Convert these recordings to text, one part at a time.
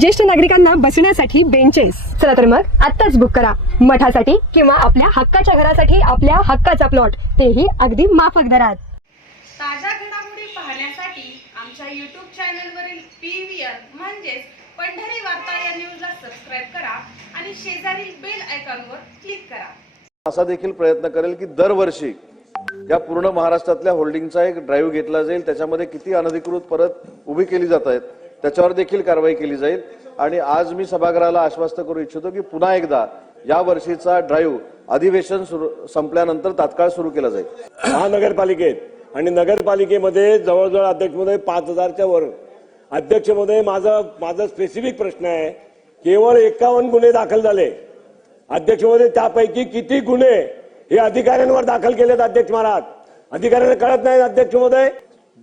ज्येष्ठ नागरिकांना बसण्यासाठी बेंचेस चला तर मग आत्ताच बुक करा. मठासाठी किंवा आपल्या हक्काच्या घरासाठी आपल्या हक्काचा प्लॉट तेही अगदी माफक दरात. ताज्या घडामोडी पाहण्यासाठी आमच्या यूट्यूब चॅनलवरील पी व्ही आर म्हणजेच पंढरी वार्ता या न्यूजला सबस्क्राईब करा आणि शेजारील बेल आयकॉनवर क्लिक करा. असा देखील प्रयत्न करेल की दरवर्षी या पूर्ण महाराष्ट्रातल्या होल्डिंगचा एक ड्राईव्ह घेतला जाईल. त्याच्यामध्ये किती अनधिकृत परत उभी केली जात आहेत. त्याच्यावर देखील कारवाई केली जाईल. आणि आज मी सभागृहाला आश्वस्त करू इच्छितो की पुन्हा एकदा या वर्षीचा ड्राईव्ह अधिवेशन सुरू संपल्यानंतर तात्काळ सुरू केला जाईल. महानगरपालिकेत आणि नगरपालिकेमध्ये जवळजवळ अध्यक्षमध्ये पाच हजारच्या वर. अध्यक्षमध्ये माझं माझा स्पेसिफिक प्रश्न आहे. केवळ एकावन्न गुन्हे दाखल झाले. अध्यक्षमध्ये त्यापैकी किती गुन्हे हे अधिकाऱ्यांवर दाखल केलेत अध्यक्ष महाराज? अधिकाऱ्यांना कळत नाही अध्यक्षमध्ये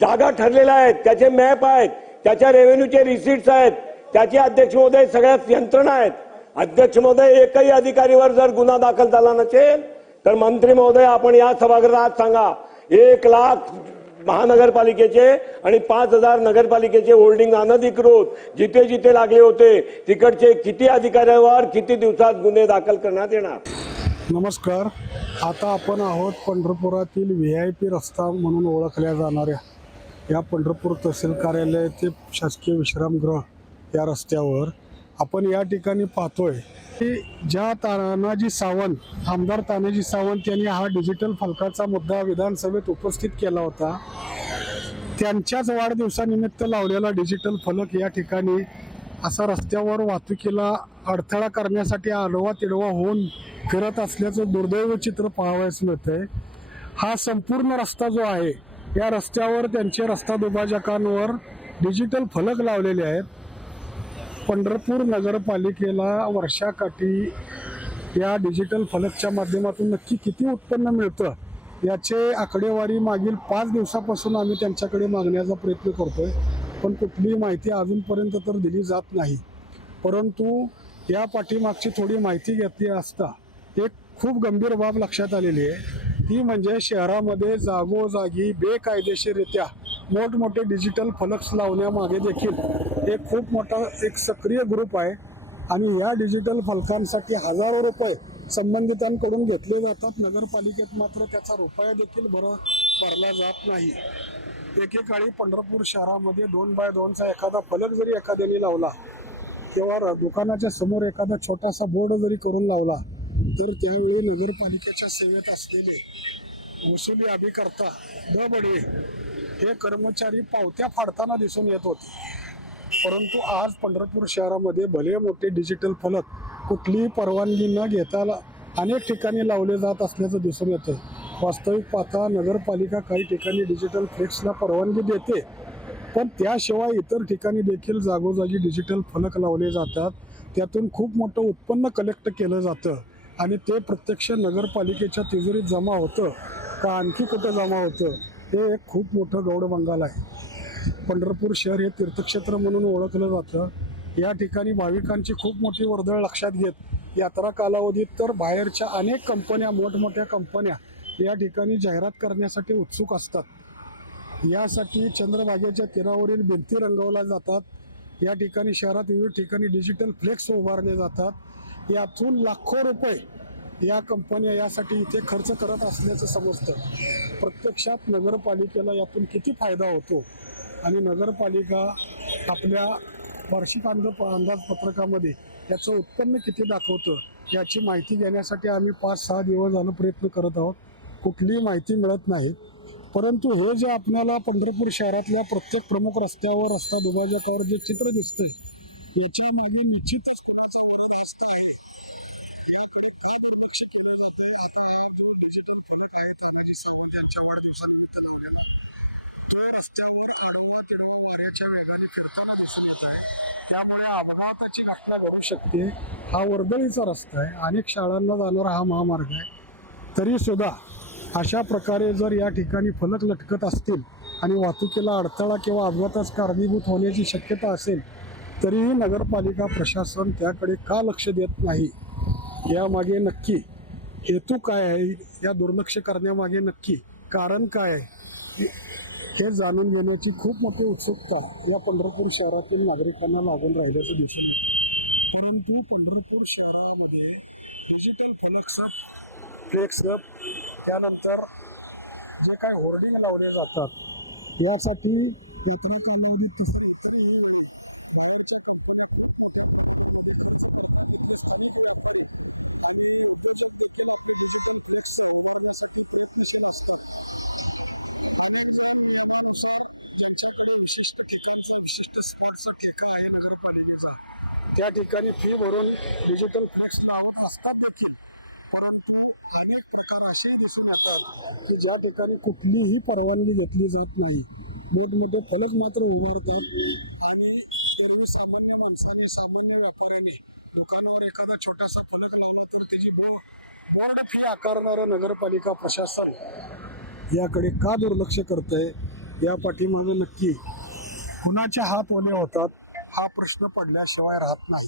जागा ठरलेल्या आहेत त्याचे मॅप आहेत. त्याच्या रेव्हेन्यूचे रिसिट्स आहेत. त्याचे अध्यक्ष महोदय सगळ्यात यंत्रणा आहेत. अध्यक्ष महोदय एकही अधिकारीवर जर गुन्हा दाखल झाला नसेल तर मंत्री महोदय आपण या सभागृहात सांगा एक लाख महानगरपालिकेचे आणि पाच हजार नगरपालिकेचे होल्डिंग अनधिकृत जिथे जिथे लागले होते तिकडचे किती अधिकाऱ्यावर किती दिवसात गुन्हे दाखल करण्यात येणार? नमस्कार. आता आपण आहोत पंढरपुरातील व्ही आय पी रस्ता म्हणून ओळखल्या जाणाऱ्या या पंढरपूर तहसील कार्यालय ते शासकीय विश्रामगृह या रस्त्यावर आपण या ठिकाणी पाहतोय की ज्या तानाजी सावंत आमदार तानाजी सावंत यांनी हा डिजिटल फलकाचा मुद्दा विधानसभेत उपस्थित केला होता त्यांच्याच वाढदिवसानिमित्त लावलेला डिजिटल फलक या ठिकाणी असा रस्त्यावर वाहतुकीला अडथळा करण्यासाठी आडवा तिडवा होऊन फिरत असल्याचं दुर्दैव चित्र पाहावयास मिळतंय. हा संपूर्ण रस्ता जो आहे या रस्त्यावर त्यांचे रस्ता दुभाजकांवर डिजिटल फलक लावलेले आहेत. पंढरपूर नगरपालिकेला वर्षाकाठी या डिजिटल फलकच्या माध्यमातून नक्की किती उत्पन्न मिळतं याचे आकडेवारी मागील पाच दिवसापासून आम्ही त्यांच्याकडे मागण्याचा प्रयत्न करतोय. पण कुठलीही माहिती अजूनपर्यंत तर दिली जात नाही. परंतु या पाठीमागची थोडी माहिती घेतली असता एक खूप गंभीर बाब लक्षात आलेली आहे. ती म्हणजे शहरामध्ये जागोजागी बेकायदेशीररित्या मोठमोठे डिजिटल फलक्स लावण्यामागे देखील एक खूप मोठा एक सक्रिय ग्रुप आहे. आणि या डिजिटल फलकांसाठी हजारो रुपये संबंधितांकडून घेतले जातात. नगरपालिकेत मात्र त्याचा रुपया देखील भर भरला जात नाही. एकेकाळी पंढरपूर शहरामध्ये दोन बाय दोनचा एखादा फलक जरी एखाद्याने लावला किंवा दुकानाच्या समोर एखादा छोटासा बोर्ड जरी करून लावला तर त्यावेळी नगरपालिकेच्या सेवेत असलेले वसुली अभिकर्ता द बडे हे कर्मचारी पावत्या फाडताना दिसून येत होते. परंतु आज पंढरपूर शहरामध्ये भले मोठे डिजिटल फलक कुठलीही परवानगी न घेता अनेक ठिकाणी लावले जात असल्याचं दिसून येतं. वास्तविक पाहता नगरपालिका काही ठिकाणी डिजिटल फ्लेक्सला परवानगी देते पण त्याशिवाय इतर ठिकाणी देखील जागोजागी डिजिटल फलक लावले जातात. त्यातून खूप मोठं उत्पन्न कलेक्ट केलं जातं. आणि ते प्रत्यक्ष नगरपालिकेच्या तिजोरीत जमा होतं का आणखी कुठं जमा होतं हे एक खूप मोठं गौड बंगाल आहे. पंढरपूर शहर हे तीर्थक्षेत्र म्हणून ओळखलं जातं. या ठिकाणी भाविकांची खूप मोठी वर्दळ लक्षात घेत यात्रा कालावधीत तर बाहेरच्या अनेक कंपन्या मोठमोठ्या कंपन्या या ठिकाणी जाहिरात करण्यासाठी उत्सुक असतात. यासाठी चंद्रभागेच्या तीरावरील भिंती रंगवल्या जातात. या ठिकाणी शहरात विविध ठिकाणी डिजिटल फ्लेक्स उभारले जातात. यातून लाखो रुपये या कंपन्या यासाठी इथे खर्च करत असल्याचं समजतं. प्रत्यक्षात नगरपालिकेला यातून किती फायदा होतो? आणि नगरपालिका आपल्या वार्षिक अंदाजपत्रकामध्ये याचं उत्पन्न किती दाखवतं? याची माहिती घेण्यासाठी आम्ही पाच सहा दिवस झालं प्रयत्न करत आहोत. कुठलीही माहिती मिळत नाही. परंतु हे जे आपल्याला पंढरपूर शहरातल्या प्रत्येक प्रमुख रस्त्यावर रस्ता दुभाजकावर जे चित्र दिसते याच्या मागे निश्चितच रस्त्यावर आडवा तिडवा वाऱ्याच्या वेगाने फिरताना दिसून येत आहे त्यामुळे अपघाताची घटना घडू शकते. हा वर्दळीचा रस्ता आहे. अनेक शाळांना जाणारा हा महामार्ग आहे. तरी सुद्धा अशा प्रकारे जर या ठिकाणी फलक लटकत असतील आणि वाहतुकीला अडथळा किंवा अपघातास कारणीभूत होण्याची शक्यता असेल तरीही नगरपालिका प्रशासन त्याकडे का लक्ष देत नाही? यामागे नक्की हेतू काय आहे? या दुर्लक्ष करण्यामागे नक्की कारण काय आहे? हे जाणून घेण्याची खूप मोठी उत्सुकता या पंढरपूर शहरातील नागरिकांना लागून राहिल्याचं दिसून येतं. परंतु पंढरपूर शहरामध्ये डिजिटल फलक्सअप फ्लेक्सअप त्यानंतर जे काही होर्डिंग लावले जातात यासाठी यात्रा कालावधीत तसं इतरही होईल. बाहेरच्या कंपन्या खूप मोठ्या प्रमाणामध्ये खर्च करतात. इथे स्थानिक व्यापारी आणि उद्योजक देखील आपले डिजिटल फ्लेक्स उभारण्यासाठी प्रयत्नशील असतील ज्यांच्याकडे विशिष्ट विशिष्ट आहे त्या ठिकाणी फी भरून डिजिटल फ्लेक्स लावत असतात देखील. परंतु अनेक प्रकार असे दिसून येतात की ज्या ठिकाणी कुठलीही परवानगी घेतली जात नाही मोठमोठे फलक मात्र उभारतात आणि सर्वसामान्य माणसाने सामान्य व्यापाऱ्याने दुकानावर एखादा छोटासा फलक लावला तर त्याची बोर्ड फी आकारणारं नगरपालिका प्रशासन याकडे का दुर्लक्ष करतंय या पाठीमागे नक्की कुणाचे हात ओले होतात हा प्रश्न पडल्याशिवाय राहत नाही.